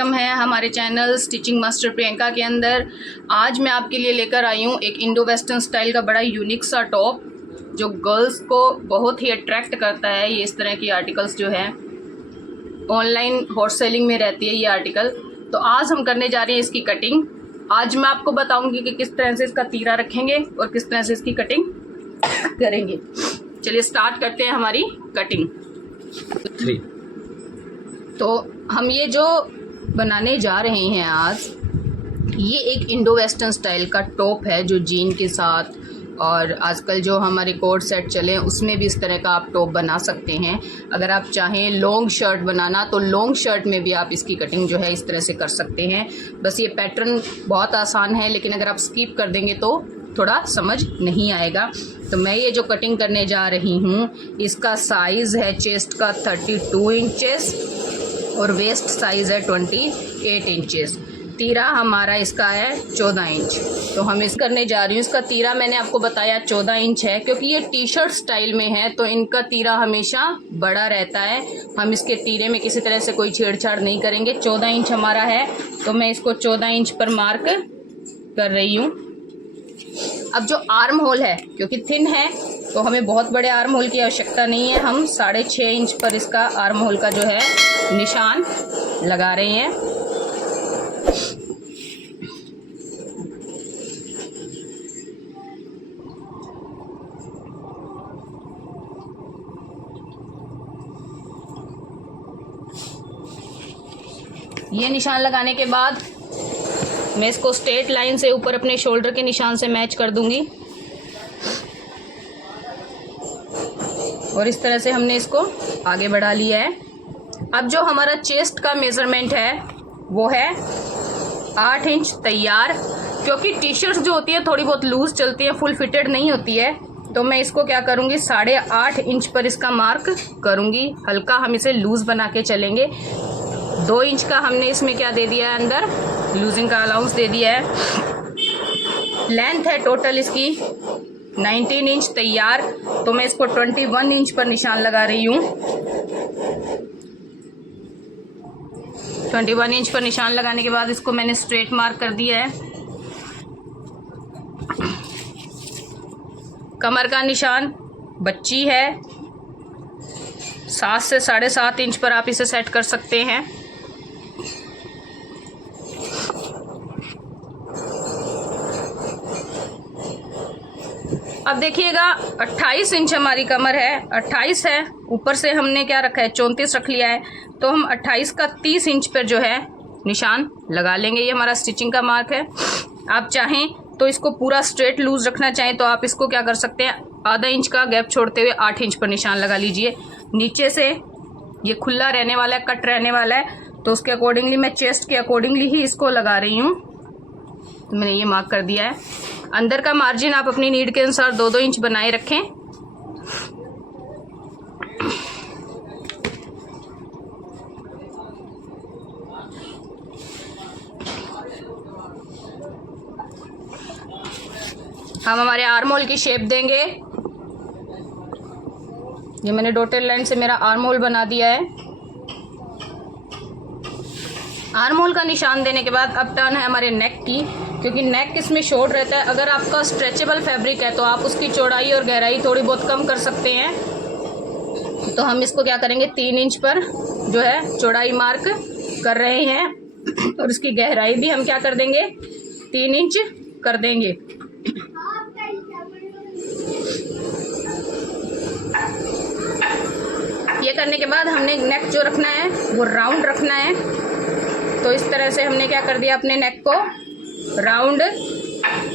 Welcome है हमारे channel stitching master Priyanka के अंदर। आज मैं आपके लिए लेकर आई हूँ एक इंडो वेस्टर्न स्टाइल का बड़ा यूनिक सा टॉप जो गर्ल्स को बहुत ही अट्रैक्ट करता है। ये इस तरह की आर्टिकल्स जो है ऑनलाइन हॉट सेलिंग में रहती है ये आर्टिकल। तो आज हम करने जा रहे हैं इसकी कटिंग। आज मैं आपको बताऊंगी कि किस तरह से इसका तीरा रखेंगे और किस तरह से इसकी कटिंग करेंगे। चलिए स्टार्ट करते हैं हमारी कटिंग। तो हम ये जो बनाने जा रहे हैं आज, ये एक इंडो वेस्टर्न स्टाइल का टॉप है जो जीन के साथ और आजकल जो हमारे कोट सेट चले हैं उसमें भी इस तरह का आप टॉप बना सकते हैं। अगर आप चाहें लॉन्ग शर्ट बनाना तो लॉन्ग शर्ट में भी आप इसकी कटिंग जो है इस तरह से कर सकते हैं। बस ये पैटर्न बहुत आसान है, लेकिन अगर आप स्किप कर देंगे तो थोड़ा समझ नहीं आएगा। तो मैं ये जो कटिंग करने जा रही हूँ इसका साइज़ है चेस्ट का 32 इंचेस और वेस्ट साइज़ है 28 इंचेस। तीरा हमारा इसका है 14 इंच। तो हम इस करने जा रही हूँ। इसका तीरा मैंने आपको बताया 14 इंच है, क्योंकि ये टी शर्ट स्टाइल में है तो इनका तीरा हमेशा बड़ा रहता है। हम इसके तीरे में किसी तरह से कोई छेड़छाड़ नहीं करेंगे। 14 इंच हमारा है तो मैं इसको 14 इंच पर मार्क कर रही हूँ। अब जो आर्म होल है, क्योंकि थिन है तो हमें बहुत बड़े आर्म होल की आवश्यकता नहीं है। हम 6.5 इंच पर इसका आर्म होल का जो है निशान लगा रहे हैं। ये निशान लगाने के बाद मैं इसको स्ट्रेट लाइन से ऊपर अपने शोल्डर के निशान से मैच कर दूंगी और इस तरह से हमने इसको आगे बढ़ा लिया है। अब जो हमारा चेस्ट का मेज़रमेंट है वो है 8 इंच तैयार, क्योंकि टी शर्ट्स जो होती है थोड़ी बहुत लूज़ चलती है, फुल फिटेड नहीं होती है। तो मैं इसको क्या करूँगी 8.5 इंच पर इसका मार्क करूँगी। हल्का हम इसे लूज़ बना के चलेंगे। 2 इंच का हमने इसमें क्या दे दिया है, अंदर लूजिंग का अलाउंस दे दिया है। लेंथ है टोटल इसकी 19 इंच तैयार, तो मैं इसको 21 इंच पर निशान लगा रही हूँ। 21 इंच पर निशान लगाने के बाद इसको मैंने स्ट्रेट मार्क कर दिया है। कमर का निशान बच्ची है, 7 से 7.5 इंच पर आप इसे सेट कर सकते हैं। अब देखिएगा 28 इंच हमारी कमर है, 28 है, ऊपर से हमने क्या रखा है 34 रख लिया है, तो हम 28 का 30 इंच पर जो है निशान लगा लेंगे। ये हमारा स्टिचिंग का मार्क है। आप चाहें तो इसको पूरा स्ट्रेट लूज रखना चाहें तो आप इसको क्या कर सकते हैं, आधा इंच का गैप छोड़ते हुए 8 इंच पर निशान लगा लीजिए। नीचे से ये खुला रहने वाला है, कट रहने वाला है, तो उसके अकॉर्डिंगली मैं चेस्ट के अकॉर्डिंगली ही इसको लगा रही हूँ। तो मैंने ये मार्क कर दिया है। अंदर का मार्जिन आप अपनी नीड के अनुसार 2-2 इंच बनाए रखें। हम हमारे आर्म होल की शेप देंगे। ये मैंने डॉटेड लाइन से मेरा आर्म होल बना दिया है। आर्म होल का निशान देने के बाद अब टर्न है हमारे नेक की, क्योंकि नेक इसमें शॉर्ट रहता है। अगर आपका स्ट्रेचेबल फैब्रिक है तो आप उसकी चौड़ाई और गहराई थोड़ी बहुत कम कर सकते हैं। तो हम इसको क्या करेंगे 3 इंच पर जो है चौड़ाई मार्क कर रहे हैं और इसकी गहराई भी हम क्या कर देंगे 3 इंच कर देंगे। ये करने के बाद हमने नेक जो रखना है वो राउंड रखना है। तो इस तरह से हमने क्या कर दिया, अपने नेक को राउंड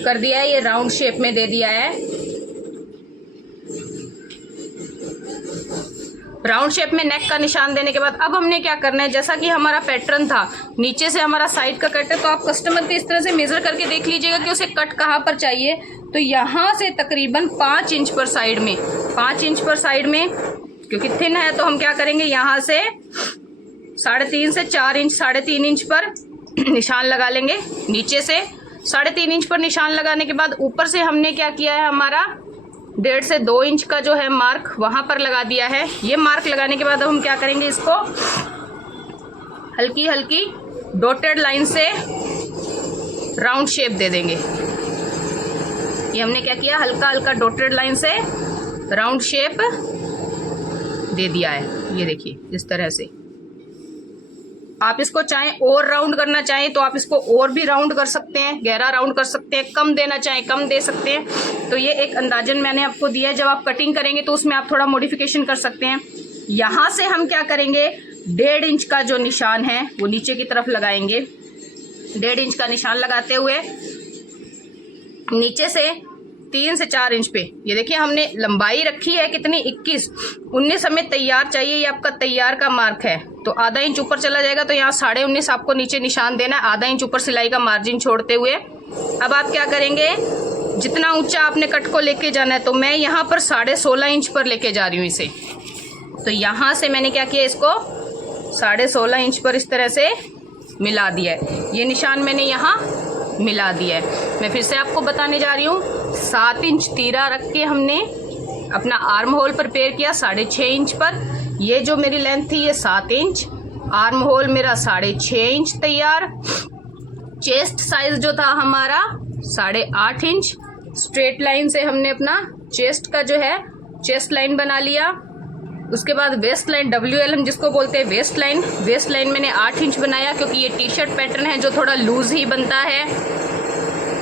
कर दिया है। ये राउंड शेप में दे दिया है। राउंड शेप में नेक का निशान देने के बाद अब हमने क्या करना है, जैसा कि हमारा पैटर्न था नीचे से हमारा साइड का कट है, तो आप कस्टमर के इस तरह से मेजर करके देख लीजिएगा कि उसे कट कहाँ पर चाहिए। तो यहाँ से तकरीबन 5 इंच पर साइड में, 5 इंच पर साइड में, क्योंकि थिन है तो हम क्या करेंगे यहाँ से 3.5 से 4 इंच, 3.5 इंच पर निशान लगा लेंगे। नीचे से 3.5 इंच पर निशान लगाने के बाद ऊपर से हमने क्या किया है, हमारा 1.5 से 2 इंच का जो है मार्क वहाँ पर लगा दिया है। ये मार्क लगाने के बाद अब हम क्या करेंगे, इसको हल्की हल्की डॉटेड लाइन से राउंड शेप दे देंगे। ये हमने क्या किया, हल्का हल्का डॉटेड लाइन से राउंड शेप दे दिया है। ये देखिए इस तरह से। आप इसको चाहें और राउंड करना चाहें तो आप इसको और भी राउंड कर सकते हैं, गहरा राउंड कर सकते हैं, कम देना चाहें कम दे सकते हैं। तो ये एक अंदाजन मैंने आपको दिया है। जब आप कटिंग करेंगे तो उसमें आप थोड़ा मॉडिफिकेशन कर सकते हैं। यहाँ से हम क्या करेंगे, 1.5 इंच का जो निशान है वो नीचे की तरफ लगाएंगे। 1.5 इंच का निशान लगाते हुए नीचे से 3 से 4 इंच पे, ये देखिए हमने लंबाई रखी है कितनी, 21, 19 हमें तैयार चाहिए। ये आपका तैयार का मार्क है, तो आधा इंच ऊपर चला जाएगा। तो यहाँ 19.5 आपको नीचे निशान देना है, आधा इंच ऊपर सिलाई का मार्जिन छोड़ते हुए। अब आप क्या करेंगे, जितना ऊंचा आपने कट को लेके जाना है, तो मैं यहाँ पर 16.5 इंच पर लेके जा रही हूँ इसे। तो यहाँ से मैंने क्या किया, इसको 16.5 इंच पर इस तरह से मिला दिया है। ये निशान मैंने यहाँ मिला दिया है। मैं फिर से आपको बताने जा रही हूँ, 7 इंच तीरा रख के हमने अपना आर्म होल प्रिपेयर किया 6.5 इंच पर। ये जो मेरी लेंथ थी ये 7 इंच, आर्म होल मेरा 6.5 इंच तैयार। चेस्ट साइज जो था हमारा 8.5 इंच। स्ट्रेट लाइन से हमने अपना चेस्ट का जो है चेस्ट लाइन बना लिया। उसके बाद वेस्ट लाइन, WL हम जिसको बोलते हैं वेस्ट लाइन, वेस्ट लाइन मैंने 8 इंच बनाया, क्योंकि ये टी शर्ट पैटर्न है जो थोड़ा लूज ही बनता है।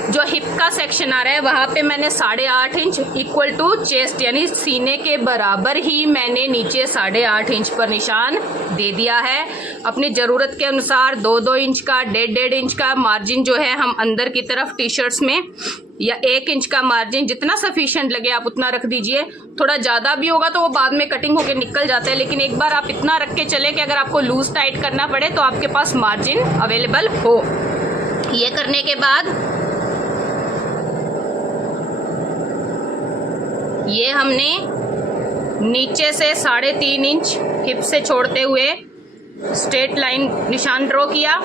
जो हिप का सेक्शन आ रहा है वहाँ पे मैंने 8.5 इंच इक्वल टू चेस्ट, यानी सीने के बराबर ही मैंने नीचे 8.5 इंच पर निशान दे दिया है। अपनी ज़रूरत के अनुसार 2-2 इंच का, 1.5 इंच का मार्जिन जो है हम अंदर की तरफ टी शर्ट्स में, या 1 इंच का मार्जिन, जितना सफिशिएंट लगे आप उतना रख दीजिए। थोड़ा ज़्यादा भी होगा तो वो बाद में कटिंग होके निकल जाता है, लेकिन एक बार आप इतना रख के चले कि अगर आपको लूज टाइट करना पड़े तो आपके पास मार्जिन अवेलेबल हो। ये करने के बाद ये हमने नीचे से 3.5 इंच हिप से छोड़ते हुए स्ट्रेट लाइन निशान ड्रॉ किया।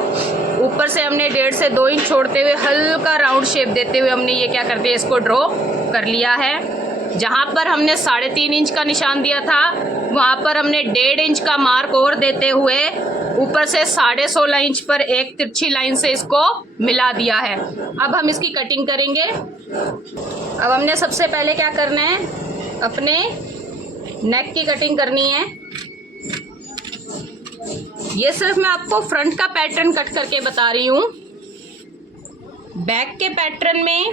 ऊपर से हमने 1.5 से 2 इंच छोड़ते हुए हल्का राउंड शेप देते हुए हमने ये क्या कर दिया, इसको ड्रॉ कर लिया है। जहाँ पर हमने 3.5 इंच का निशान दिया था वहाँ पर हमने 1.5 इंच का मार्क और देते हुए ऊपर से 16.5 इंच पर एक तिरछी लाइन से इसको मिला दिया है। अब हम इसकी कटिंग करेंगे। अब हमने सबसे पहले क्या करना है, अपने नेक की कटिंग करनी है। ये सिर्फ मैं आपको फ्रंट का पैटर्न कट करके बता रही हूँ। बैक के पैटर्न में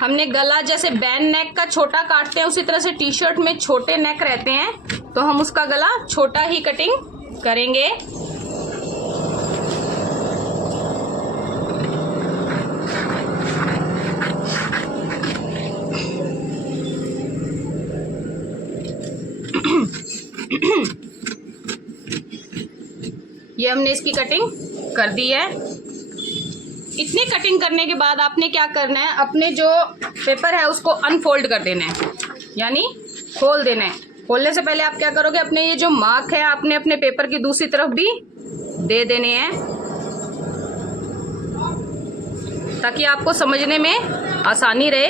हमने गला जैसे बैन नेक का छोटा काटते हैं, उसी तरह से टी शर्ट में छोटे नेक रहते हैं, तो हम उसका गला छोटा ही कटिंग करेंगे। ये हमने इसकी कटिंग कर दी है। इतनी कटिंग करने के बाद आपने क्या करना है, अपने जो पेपर है उसको अनफोल्ड कर देना है, यानी खोल देना है। खोलने से पहले आप क्या करोगे, अपने ये जो मार्क है आपने अपने पेपर की दूसरी तरफ भी दे देने हैं, ताकि आपको समझने में आसानी रहे।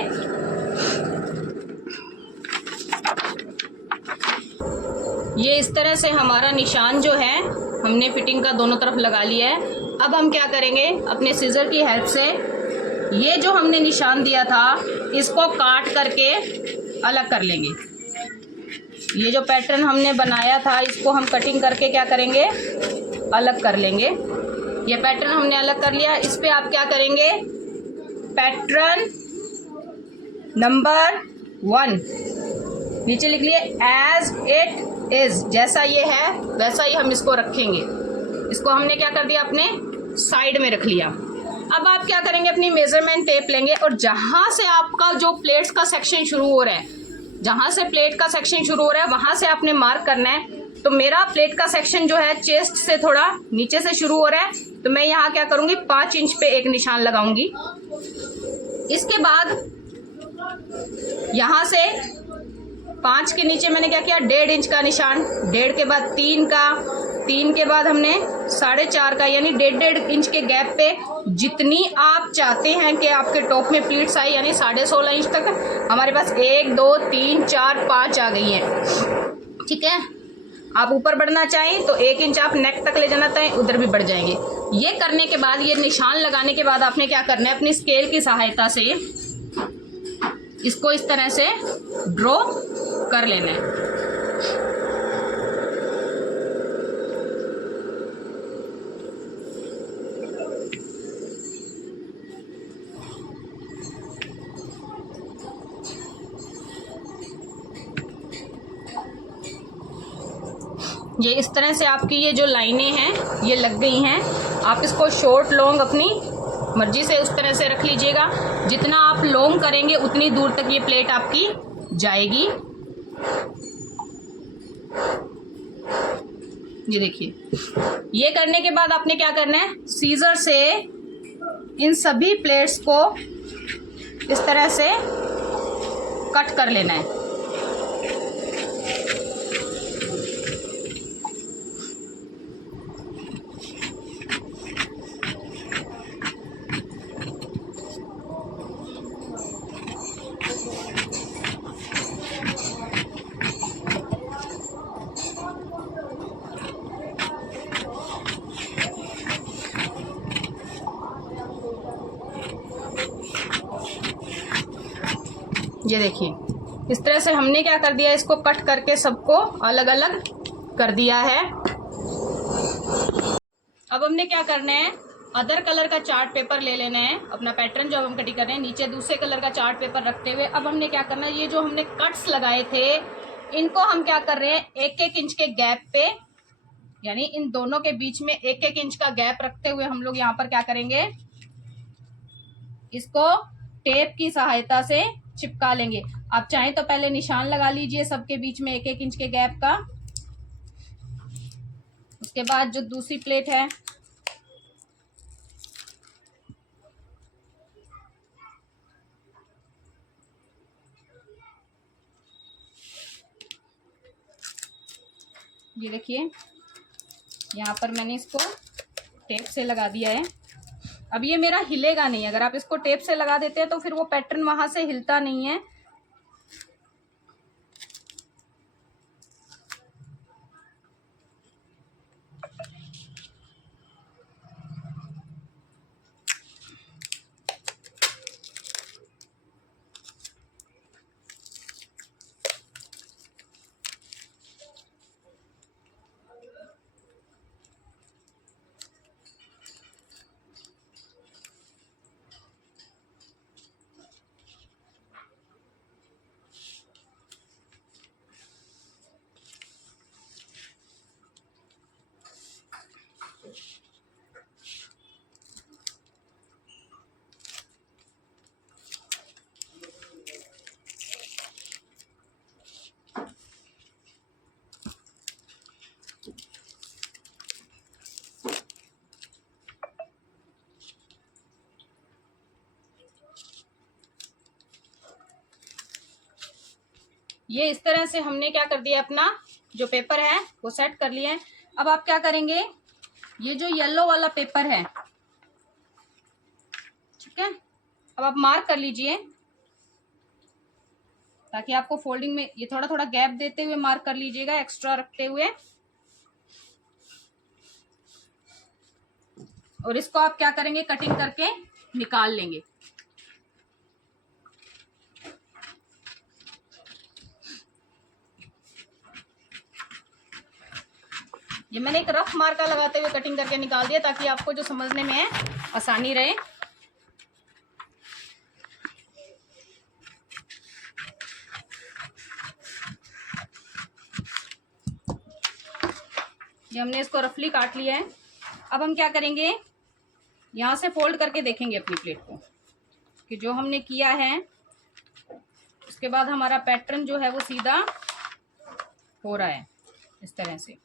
ये इस तरह से हमारा निशान जो है हमने फिटिंग का दोनों तरफ लगा लिया है। अब हम क्या करेंगे, अपने सीजर की हेल्प से ये जो हमने निशान दिया था इसको काट करके अलग कर लेंगे। ये जो पैटर्न हमने बनाया था इसको हम कटिंग करके क्या करेंगे, अलग कर लेंगे। ये पैटर्न हमने अलग कर लिया। इस पे आप क्या करेंगे, पैटर्न नंबर 1 नीचे लिख लिए, एज इट इज, जैसा ये है वैसा ही हम इसको रखेंगे। इसको हमने क्या कर दिया, अपने साइड में रख लिया। अब आप क्या करेंगे, अपनी मेजरमेंट टेप लेंगे और जहां से आपका जो प्लेट्स का सेक्शन शुरू हो रहा है, जहां से प्लेट का सेक्शन शुरू हो रहा है वहां से आपने मार्क करना है। तो मेरा प्लेट का सेक्शन जो है चेस्ट से थोड़ा नीचे से शुरू हो रहा है, तो मैं यहाँ क्या करूंगी, 5 इंच पे एक निशान लगाऊंगी। इसके बाद यहाँ से 5 के नीचे मैंने क्या किया, 1.5 इंच का निशान, 1.5 के बाद 3 का, 3 के बाद हमने 4.5 का, यानी 1.5 इंच के गैप पे जितनी आप चाहते हैं कि आपके टॉप में प्लीट्स आए, यानी 16.5 इंच तक हमारे पास 1 2 3 4 5 आ गई हैं। ठीक है। आप ऊपर बढ़ना चाहें तो 1 इंच आप नेक तक ले जाना चाहें, उधर भी बढ़ जाएंगे। ये करने के बाद, ये निशान लगाने के बाद आपने क्या करना है, अपनी स्केल की सहायता से इसको इस तरह से ड्रॉ कर लेना है। ये इस तरह से आपकी ये जो लाइनें हैं ये लग गई हैं। आप इसको शॉर्ट लॉन्ग अपनी मर्जी से उस तरह से रख लीजिएगा। जितना आप लॉन्ग करेंगे उतनी दूर तक ये प्लेट आपकी जाएगी। ये देखिए, ये करने के बाद आपने क्या करना है, सीजर से इन सभी प्लेट्स को इस तरह से कट कर लेना है। ये देखिए, इस तरह से हमने क्या कर दिया, इसको कट करके सबको अलग अलग कर दिया है। अब हमने क्या करना है, अदर कलर का चार्ट पेपर ले लेना है। अपना पैटर्न जो हम कटिंग कर रहे हैं, नीचे दूसरे कलर का चार्ट पेपर रखते हुए अब हमने क्या करना है, ये जो हमने कट्स लगाए थे इनको हम क्या कर रहे हैं, 1-1 इंच के गैप पे, यानी इन दोनों के बीच में 1-1 इंच का गैप रखते हुए हम लोग यहाँ पर क्या करेंगे, इसको टेप की सहायता से चिपका लेंगे। आप चाहें तो पहले निशान लगा लीजिए सबके बीच में 1-1 इंच के गैप का। उसके बाद जो दूसरी प्लेट है ये देखिए, यहाँ पर मैंने इसको टेप से लगा दिया है। अब ये मेरा हिलेगा नहीं, अगर आप इसको टेप से लगा देते हैं तो फिर वो पैटर्न वहां से हिलता नहीं है। ये इस तरह से हमने क्या कर दिया, अपना जो पेपर है वो सेट कर लिया है। अब आप क्या करेंगे, ये जो येलो वाला पेपर है, ठीक है, अब आप मार्क कर लीजिए ताकि आपको फोल्डिंग में ये थोड़ा थोड़ा गैप देते हुए मार्क कर लीजिएगा, एक्स्ट्रा रखते हुए। और इसको आप क्या करेंगे, कटिंग करके निकाल लेंगे। ये मैंने एक रफ मार्का लगाते हुए कटिंग करके निकाल दिया ताकि आपको जो समझने में है आसानी रहे। ये हमने इसको रफली काट लिया है। अब हम क्या करेंगे, यहां से फोल्ड करके देखेंगे अपनी प्लेट को कि जो हमने किया है उसके बाद हमारा पैटर्न जो है वो सीधा हो रहा है इस तरह से।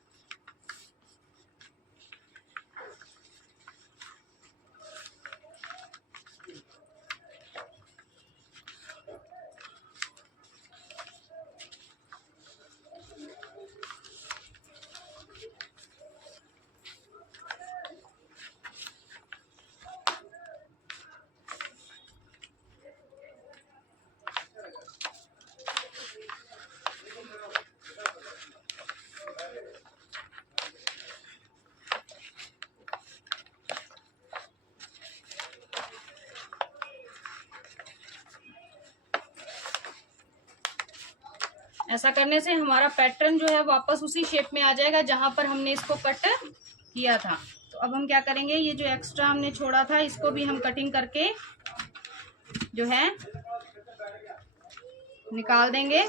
ऐसा करने से हमारा पैटर्न जो है वापस उसी शेप में आ जाएगा जहां पर हमने इसको कट किया था। तो अब हम क्या करेंगे, ये जो एक्स्ट्रा हमने छोड़ा था इसको भी हम कटिंग करके जो है निकाल देंगे।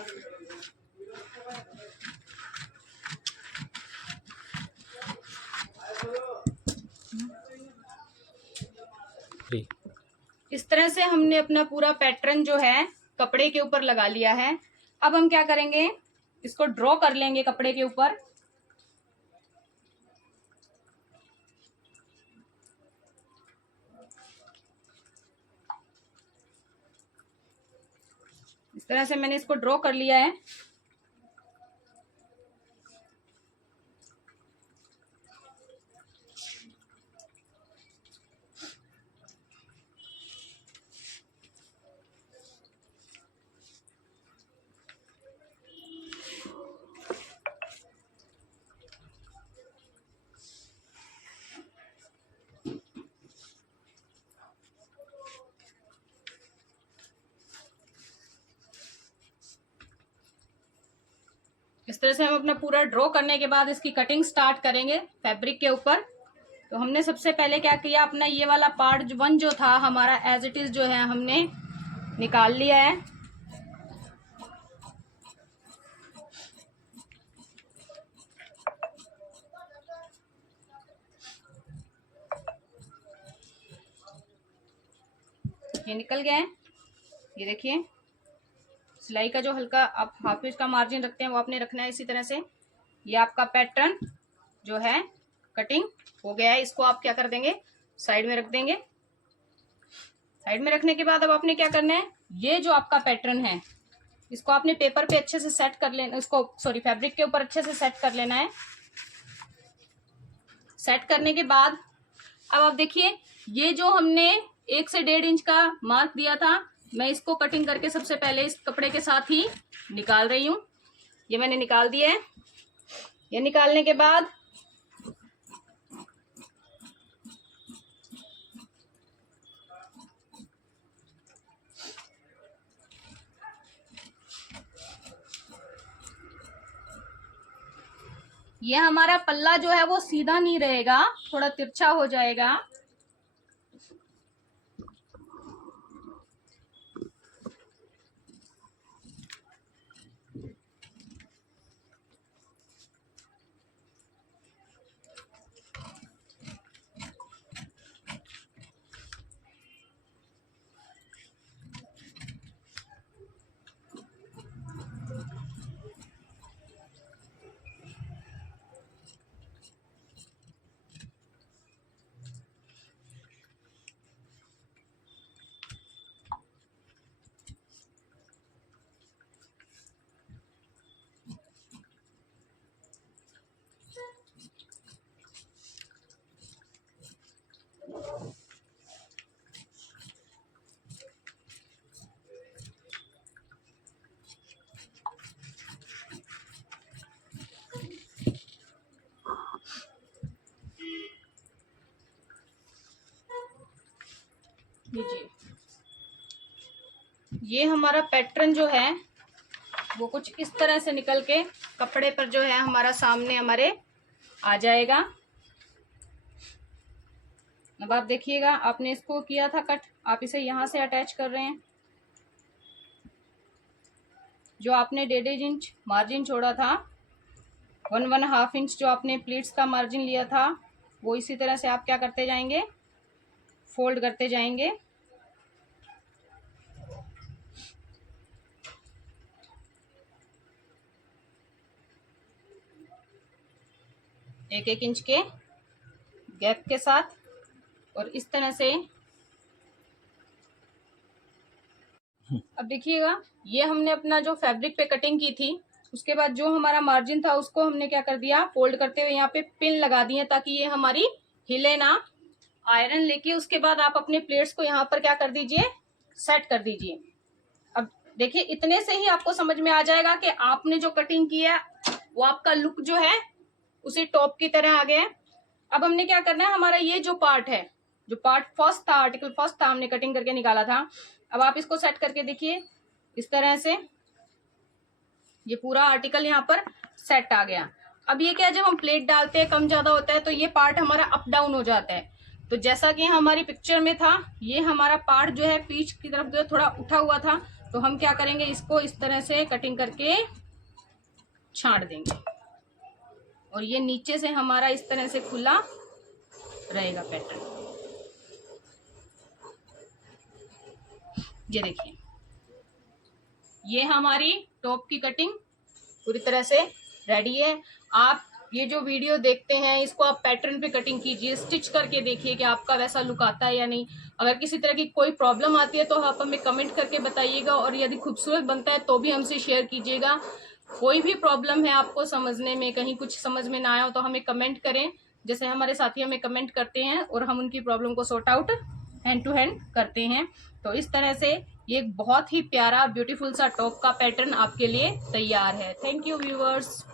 इस तरह से हमने अपना पूरा पैटर्न जो है कपड़े के ऊपर लगा लिया है। अब हम क्या करेंगे, इसको ड्रॉ कर लेंगे कपड़े के ऊपर। इस तरह से मैंने इसको ड्रॉ कर लिया है। इस तरह से हम अपना पूरा ड्रॉ करने के बाद इसकी कटिंग स्टार्ट करेंगे फैब्रिक के ऊपर। तो हमने सबसे पहले क्या किया, अपना ये वाला पार्ट वन जो था हमारा एज इट इज जो है हमने निकाल लिया है। ये निकल गया है। ये देखिए सिलाई का जो हल्का आप हाफ इंच का मार्जिन रखते हैं वो आपने रखना है इसी तरह से। ये आपका पैटर्न जो है कटिंग हो गया है। इसको आप क्या कर देंगे, साइड में रख देंगे। साइड में रखने के बाद अब आपने क्या करना है, ये जो आपका पैटर्न है इसको आपने पेपर पे अच्छे से सेट कर लेना, इसको सॉरी फैब्रिक के ऊपर अच्छे से सेट कर लेना है। सेट करने के बाद अब आप देखिए ये जो हमने 1 से 1.5 इंच का मार्क दिया था, मैं इसको कटिंग करके सबसे पहले इस कपड़े के साथ ही निकाल रही हूँ। ये मैंने निकाल दिया है। ये निकालने के बाद ये हमारा पल्ला जो है वो सीधा नहीं रहेगा, थोड़ा तिरछा हो जाएगा। लीजिए ये हमारा पैटर्न जो है वो कुछ इस तरह से निकल के कपड़े पर जो है हमारा सामने हमारे आ जाएगा। अब आप देखिएगा, आपने इसको किया था कट, आप इसे यहां से अटैच कर रहे हैं। जो आपने 1.5 इंच मार्जिन छोड़ा था, 1.5 इंच जो आपने प्लीट्स का मार्जिन लिया था, वो इसी तरह से आप क्या करते जाएंगे, फोल्ड करते जाएंगे। एक 1 इंच के गैप के साथ, और इस तरह से। अब देखिएगा ये हमने अपना जो फैब्रिक पे कटिंग की थी, उसके बाद जो हमारा मार्जिन था उसको हमने क्या कर दिया, फोल्ड करते हुए यहाँ पे पिन लगा दिए ताकि ये हमारी हिले ना। आयरन लेके उसके बाद आप अपने प्लेट्स को यहाँ पर क्या कर दीजिए, सेट कर दीजिए। अब देखिए इतने से ही आपको समझ में आ जाएगा कि आपने जो कटिंग किया वो आपका लुक जो है उसी टॉप की तरह आ गया है। अब हमने क्या करना है, हमारा ये जो पार्ट है, जो पार्ट फर्स्ट था, आर्टिकल फर्स्ट था, हमने कटिंग करके निकाला था। अब आप इसको सेट करके देखिए इस तरह से। ये पूरा आर्टिकल यहाँ पर सेट आ गया। अब ये क्या है, जब हम प्लेट डालते हैं कम ज्यादा होता है तो ये पार्ट हमारा अप डाउन हो जाता है। तो जैसा कि हमारी पिक्चर में था, ये हमारा पार्ट जो है पीछ की तरफ जो थोड़ा उठा हुआ था, तो हम क्या करेंगे, इसको इस तरह से कटिंग करके छांट देंगे और ये नीचे से हमारा इस तरह से खुला रहेगा पैटर्न। ये देखिए, ये हमारी टॉप की कटिंग पूरी तरह से रेडी है। आप ये जो वीडियो देखते हैं इसको आप पैटर्न पे कटिंग कीजिए, स्टिच करके देखिए कि आपका वैसा लुक आता है या नहीं। अगर किसी तरह की कोई प्रॉब्लम आती है तो आप हमें कमेंट करके बताइएगा, और यदि खूबसूरत बनता है तो भी हमसे शेयर कीजिएगा। कोई भी प्रॉब्लम है आपको समझने में, कहीं कुछ समझ में ना आया हो तो हमें कमेंट करें, जैसे हमारे साथी हमें कमेंट करते हैं और हम उनकी प्रॉब्लम को sort out hand to hand करते हैं। तो इस तरह से ये एक बहुत ही प्यारा ब्यूटीफुल सा टॉप का पैटर्न आपके लिए तैयार है। Thank you viewers.